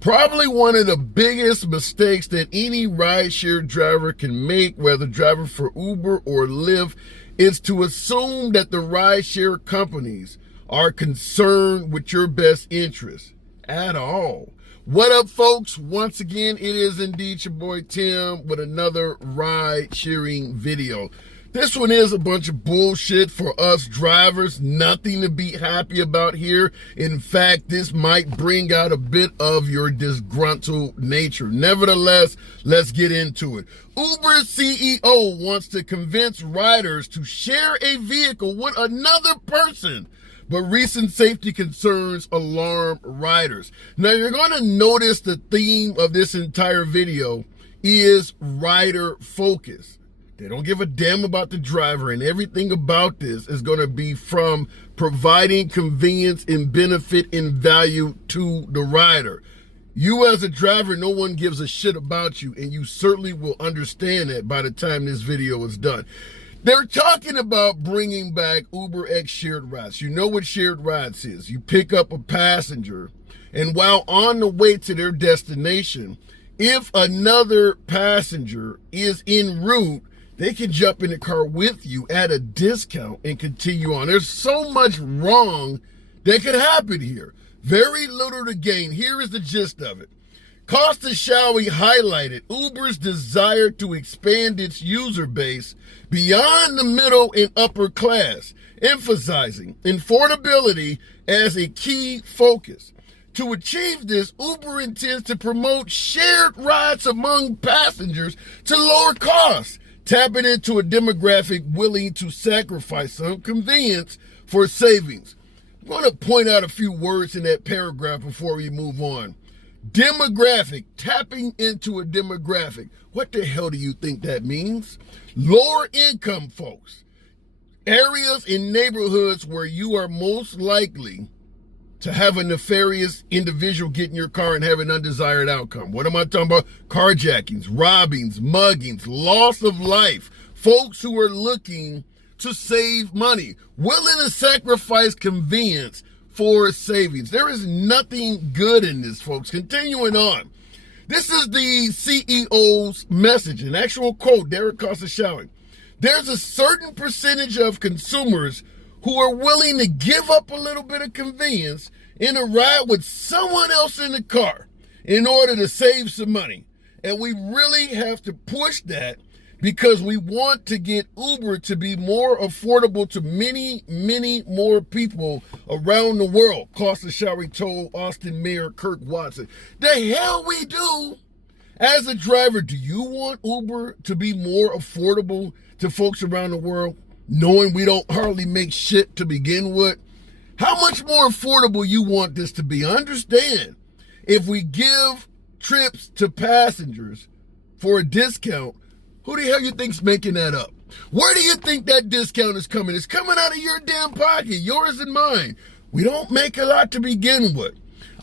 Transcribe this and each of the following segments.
Probably one of the biggest mistakes that any rideshare driver can make, whether driving for Uber or Lyft, is to assume that the rideshare companies are concerned with your best interest at all. What up, folks? Once again, it is indeed your boy Tim with another ride sharing video. This one is a bunch of bullshit for us drivers. Nothing to be happy about here. In fact, this might bring out a bit of your disgruntled nature. Nevertheless, let's get into it. Uber's CEO wants to convince riders to share a vehicle with another person, but recent safety concerns alarm riders. Now, you're going to notice the theme of this entire video is rider focus. They don't give a damn about the driver, and everything about this is going to be from providing convenience and benefit and value to the rider. You as a driver, no one gives a shit about you, and you certainly will understand that by the time this video is done. They're talking about bringing back UberX shared rides. You know what shared rides is. You pick up a passenger, and while on the way to their destination, if another passenger is en route, they can jump in the car with you at a discount and continue on. There's so much wrong that could happen here. Very little to gain. Here is the gist of it. Costa Shawi highlighted Uber's desire to expand its user base beyond the middle and upper class, emphasizing affordability as a key focus. To achieve this, Uber intends to promote shared rides among passengers to lower costs, tapping into a demographic willing to sacrifice some convenience for savings. I'm going to point out a few words in that paragraph before we move on. Demographic, tapping into a demographic. What the hell do you think that means? Lower income folks. Areas and neighborhoods where you are most likely to have a nefarious individual get in your car and have an undesired outcome. What am I talking about? Carjackings, robbings, muggings, loss of life. Folks who are looking to save money, willing to sacrifice convenience for savings. There is nothing good in this, folks. Continuing on. This is the CEO's message, an actual quote, Derek Costa shouting. There's a certain percentage of consumers who are willing to give up a little bit of convenience in a ride with someone else in the car in order to save some money. And we really have to push that because we want to get Uber to be more affordable to many, many more people around the world. Costa Shawi told Austin Mayor Kirk Watson. The hell we do. As a driver, do you want Uber to be more affordable to folks around the world, knowing we don't hardly make shit to begin with? How much more affordable you want this to be? Understand, if we give trips to passengers for a discount, who the hell you think's making that up? Where do you think that discount is coming? It's coming out of your damn pocket, yours and mine. We don't make a lot to begin with.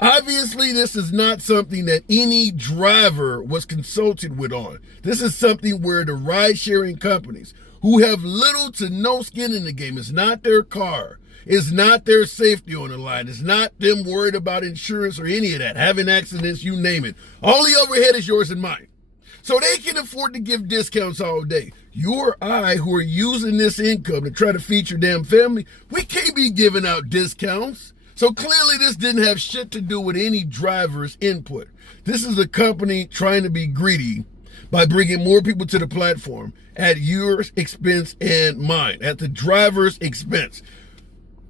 Obviously, this is not something that any driver was consulted with on. This is something where the ride-sharing companies, who have little to no skin in the game, it's not their car, it's not their safety on the line, it's not them worried about insurance or any of that, having accidents, you name it. All the overhead is yours and mine. So they can afford to give discounts all day. You or I, who are using this income to try to feed your damn family, we can't be giving out discounts. So clearly this didn't have shit to do with any driver's input. This is a company trying to be greedy by bringing more people to the platform at your expense and mine, at the driver's expense.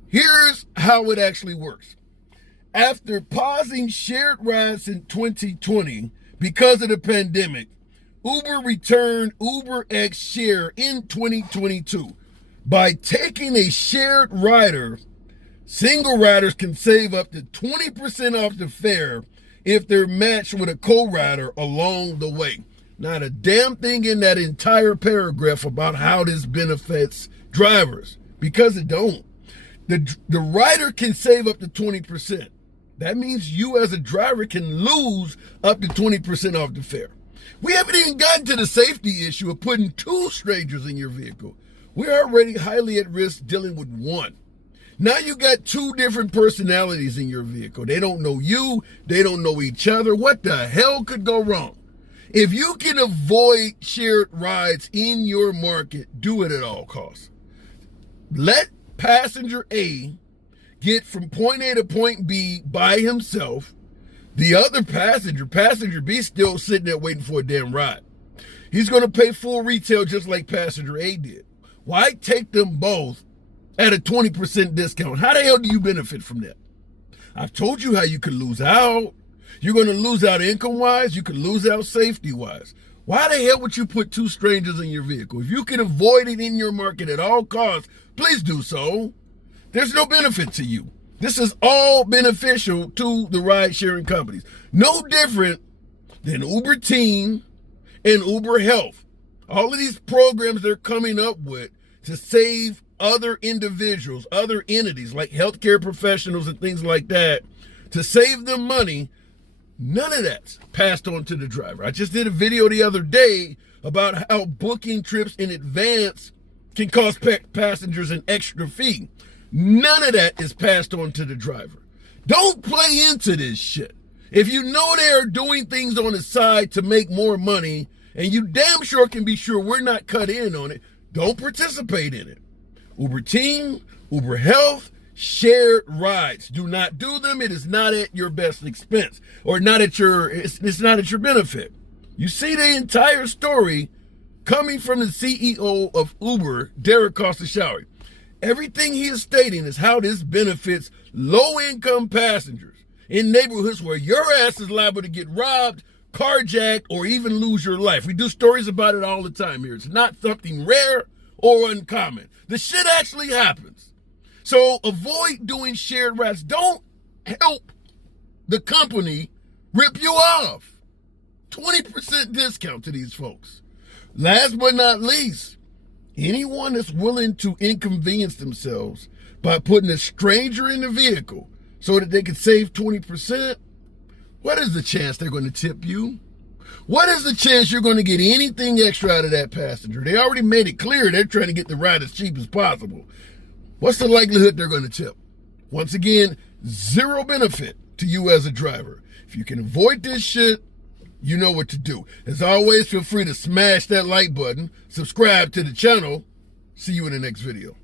Here's how it actually works. After pausing shared rides in 2020 because of the pandemic, Uber returned UberX Share in 2022. By taking a shared rider, single riders can save up to 20% off the fare if they're matched with a co-rider along the way. Not a damn thing in that entire paragraph about how this benefits drivers, because it don't. The rider can save up to 20%. That means you as a driver can lose up to 20% off the fare. We haven't even gotten to the safety issue of putting two strangers in your vehicle. We're already highly at risk dealing with one. Now you got two different personalities in your vehicle. They don't know you. They don't know each other. What the hell could go wrong? If you can avoid shared rides in your market, do it at all costs. Let passenger A get from point A to point B by himself. The other passenger B, still sitting there waiting for a damn ride. He's going to pay full retail just like passenger A did. Why take them both at a 20% discount? How the hell do you benefit from that? I've told you how you could lose out. You're going to lose out income-wise. You could lose out safety-wise. Why the hell would you put two strangers in your vehicle? If you can avoid it in your market at all costs, please do so. There's no benefit to you. This is all beneficial to the ride-sharing companies. No different than Uber Teen and Uber Health. All of these programs they're coming up with to save other individuals, other entities like healthcare professionals and things like that, to save them money, none of that's passed on to the driver. I just did a video the other day about how booking trips in advance can cost passengers an extra fee. None of that is passed on to the driver. Don't play into this shit. If you know they're doing things on the side to make more money, and you damn sure can be sure we're not cut in on it, don't participate in it. Uber Teen, Uber Health, shared rides. Do not do them. It is not at your best expense, or not at your, it's not at your benefit. You see the entire story coming from the CEO of Uber, Derek Khosrowshahi. Everything he is stating is how this benefits low-income passengers in neighborhoods where your ass is liable to get robbed, carjacked, or even lose your life. We do stories about it all the time here. It's not something rare or uncommon. The shit actually happens. So avoid doing shared rides. Don't help the company rip you off. 20% discount to these folks. Last but not least, anyone that's willing to inconvenience themselves by putting a stranger in the vehicle so that they can save 20%, what is the chance they're going to tip you? What is the chance you're going to get anything extra out of that passenger? They already made it clear they're trying to get the ride as cheap as possible. What's the likelihood they're going to tip? Once again, zero benefit to you as a driver. If you can avoid this shit, you know what to do. As always, feel free to smash that like button, subscribe to the channel. See you in the next video.